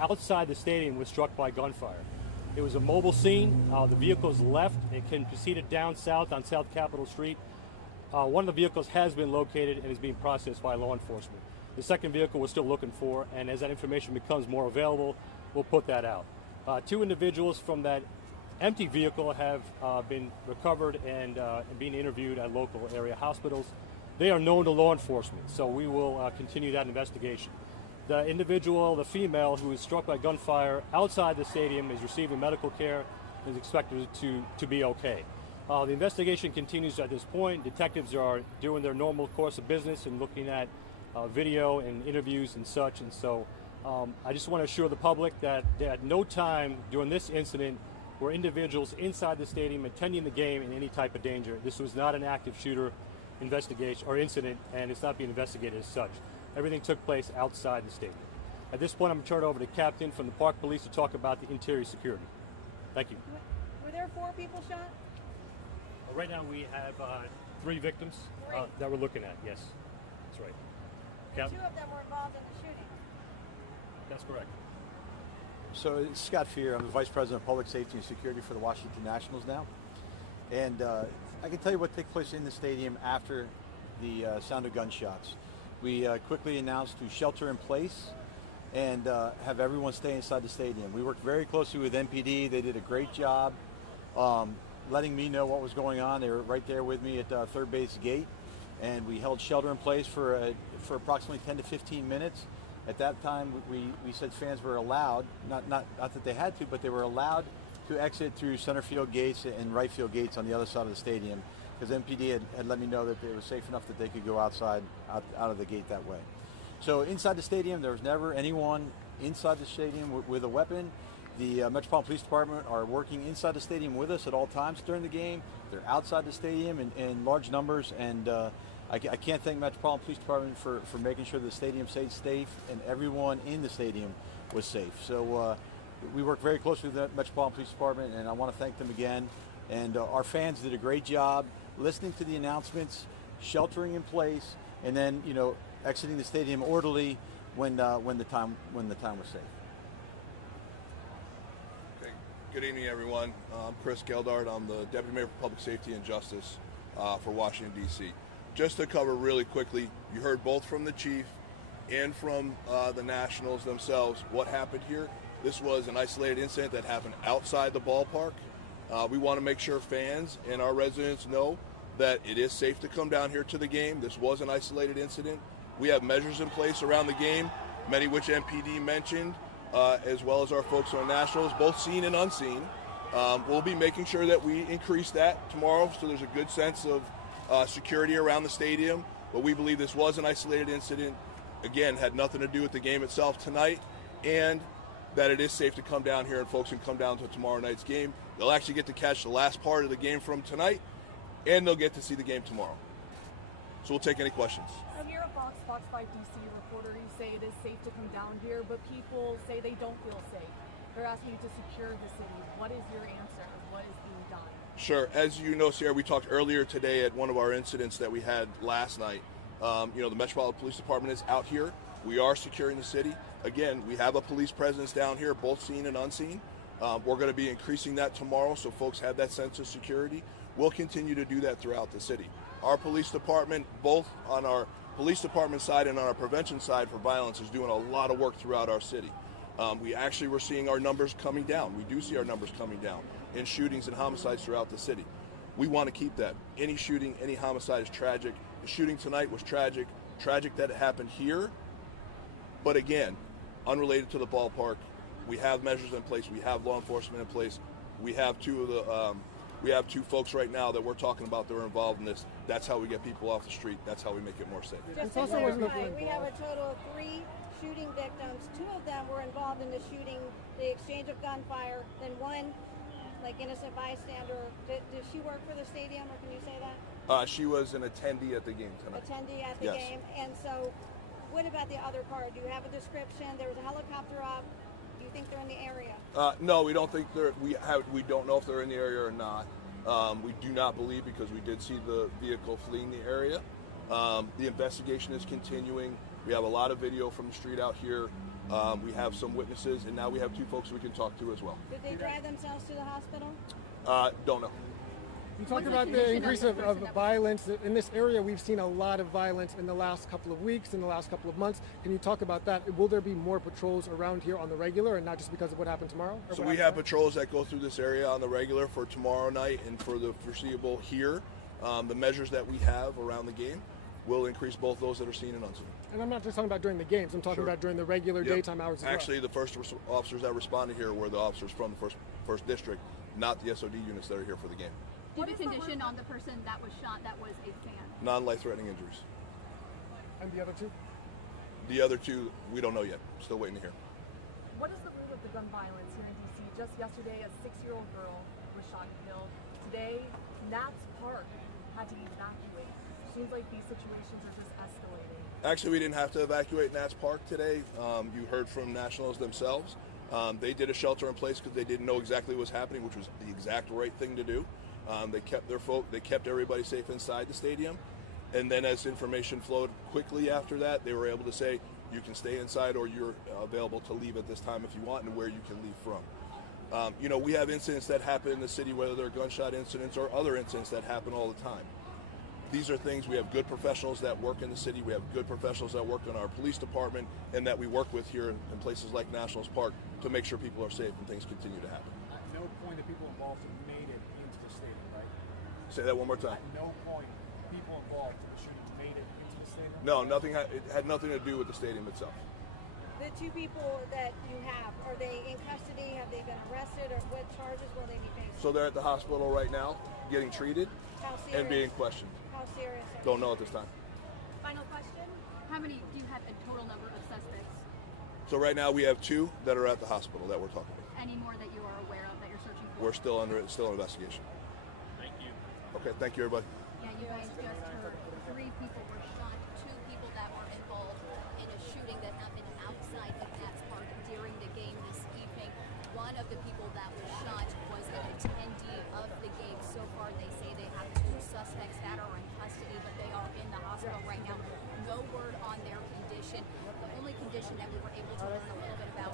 outside the stadium was struck by gunfire. It was a mobile scene. The vehicles left and can proceeded down south on South Capitol Street. One of the vehicles has been located and is being processed by law enforcement. The second vehicle we're still looking for, and as that information becomes more available, we'll put that out. Two individuals from that empty vehicle have been recovered and being interviewed at local area hospitals. They are known to law enforcement, so we will continue that investigation. The individual, the female, who was struck by gunfire outside the stadium is receiving medical care and is expected to be okay. The investigation continues at this point. Detectives are doing their normal course of business and looking at video and interviews and such. And so I just want to assure the public that at no time during this incident were individuals inside the stadium attending the game in any type of danger. This was not an active shooter investigation or incident, and it's not being investigated as such. Everything took place outside the stadium. At this point, I'm going to turn it over to Captain from the Park Police to talk about the interior security. Thank you. Were there 4 people shot? Right now, we have 3 victims that we're looking at. Yes, that's right. Captain? 2 of them were involved in the shooting. That's correct. So it's Scott Fear. I'm the Vice President of Public Safety and Security for the Washington Nationals now. And I can tell you what took place in the stadium after the sound of gunshots. We quickly announced to shelter in place and have everyone stay inside the stadium. We worked very closely with MPD. They did a great job letting me know what was going on. They were right there with me at third base gate, and we held shelter in place for approximately 10 to 15 minutes. At that time, we said fans were allowed, not that they had to, but they were allowed to exit through center field gates and right field gates on the other side of the stadium, because MPD had let me know that it was safe enough that they could go out of the gate that way. So inside the stadium, there was never anyone inside the stadium with a weapon. The Metropolitan Police Department are working inside the stadium with us at all times during the game. They're outside the stadium in large numbers, and I can't thank Metropolitan Police Department for making sure the stadium stayed safe and everyone in the stadium was safe. So we work very closely with the Metropolitan Police Department, and I want to thank them again. And our fans did a great job listening to the announcements, sheltering in place, and then exiting the stadium orderly when the time was safe. Okay. Good evening, everyone. I'm Chris Geldart. I'm the Deputy Mayor for Public Safety and Justice for Washington, D.C. Just to cover really quickly, you heard both from the chief and from the Nationals themselves what happened here. This was an isolated incident that happened outside the ballpark. We want to make sure fans and our residents know that it is safe to come down here to the game. This was an isolated incident. We have measures in place around the game, many which MPD mentioned, as well as our folks on Nationals, both seen and unseen. We'll be making sure that we increase that tomorrow, so there's a good sense of security around the stadium. But we believe this was an isolated incident. Again, had nothing to do with the game itself tonight, and that it is safe to come down here and folks can come down to tomorrow night's game. They'll actually get to catch the last part of the game from tonight, and they'll get to see the game tomorrow. So we'll take any questions. You're a Fox 5 DC reporter. You say it is safe to come down here, but people say they don't feel safe. They're asking you to secure the city. What is your answer? What is being done? Sure. As you know, Sierra, we talked earlier today at one of our incidents that we had last night. The Metropolitan Police Department is out here. We are securing the city. Again, we have a police presence down here, both seen and unseen. We're going to be increasing that tomorrow so folks have that sense of security. We'll continue to do that throughout the city. Our police department, both on our police department side and on our prevention side for violence, is doing a lot of work throughout our city. We're seeing our numbers coming down. We do see our numbers coming down in shootings and homicides throughout the city. We want to keep that. Any shooting, any homicide is tragic. The shooting tonight was tragic. Tragic that it happened here. But again, unrelated to the ballpark, we have measures in place. We have law enforcement in place. We have two folks right now that we're talking about that are involved in this. That's how we get people off the street. That's how we make it more safe. Just to clarify, we have a total of 3 shooting victims. 2 of them were involved in the shooting, the exchange of gunfire. Then one, innocent bystander. Does she work for the stadium, or can you say that? She was an attendee at the game tonight. Attendee at the game. And so, what about the other car? Do you have a description? There was a helicopter up. Do you think they're in the area? No, we don't think they're. We don't know if they're in the area or not. We do not believe, because we did see the vehicle fleeing the area. The investigation is continuing. We have a lot of video from the street out here. We have some witnesses, and now we have 2 folks we can talk to as well. Did they drive themselves to the hospital? Don't know. You talked about the increase of violence. In this area, we've seen a lot of violence in the last couple of weeks, in the last couple of months. Can you talk about that? Will there be more patrols around here on the regular and not just because of what happened tomorrow? So we have patrols that go through this area on the regular for tomorrow night and for the foreseeable here. The measures that we have around the game will increase both those that are seen and unseen. And I'm not just talking about during the games. I'm talking about during the regular daytime hours as well. Actually, the first officers that responded here were the officers from the first district, not the SOD units that are here for the game. What is the condition on the person that was shot that was a fan? Non-life-threatening injuries. And the other 2? The other 2, we don't know yet. Still waiting to hear. What is the root of the gun violence here in D.C.? Just yesterday, a 6-year-old girl was shot and killed. Today, Nats Park had to evacuate. Seems like these situations are just escalating. Actually, we didn't have to evacuate Nats Park today. You heard from Nationals themselves. They did a shelter in place because they didn't know exactly what was happening, which was the exact right thing to do. They kept they kept everybody safe inside the stadium, and then as information flowed quickly after that, they were able to say you can stay inside or you're available to leave at this time if you want, and where you can leave from. We have incidents that happen in the city, whether they're gunshot incidents or other incidents that happen all the time. These are things, we have good professionals that work in the city, we have good professionals that work in our police department, and that we work with here in places like Nationals Park to make sure people are safe and things continue to happen. At no point the people involved made it into the stadium, right? Say that one more time. At no point people involved in the shooting made it into the stadium? No, it had nothing to do with the stadium itself. The 2 people that you have, are they in custody? Have they been arrested, or what charges will they be facing? So they're at the hospital right now, getting treated How serious? and being questioned. How serious? Don't know at this time. Final question. How many do you have a total number of suspects? So right now we have 2 that are at the hospital that we're talking about. Any more that you are aware of that you're searching for? We're still under investigation. Thank you. Okay, thank you everybody. Yeah, you guys just heard 3 people were shot, 2 people that were involved in a shooting that happened outside of Nats Park during the game this evening. One of the people that was shot was an attendee of the game. So far, they say they have 2 suspects that are in custody, but they are in the hospital right now. No word on their condition. The only condition that we were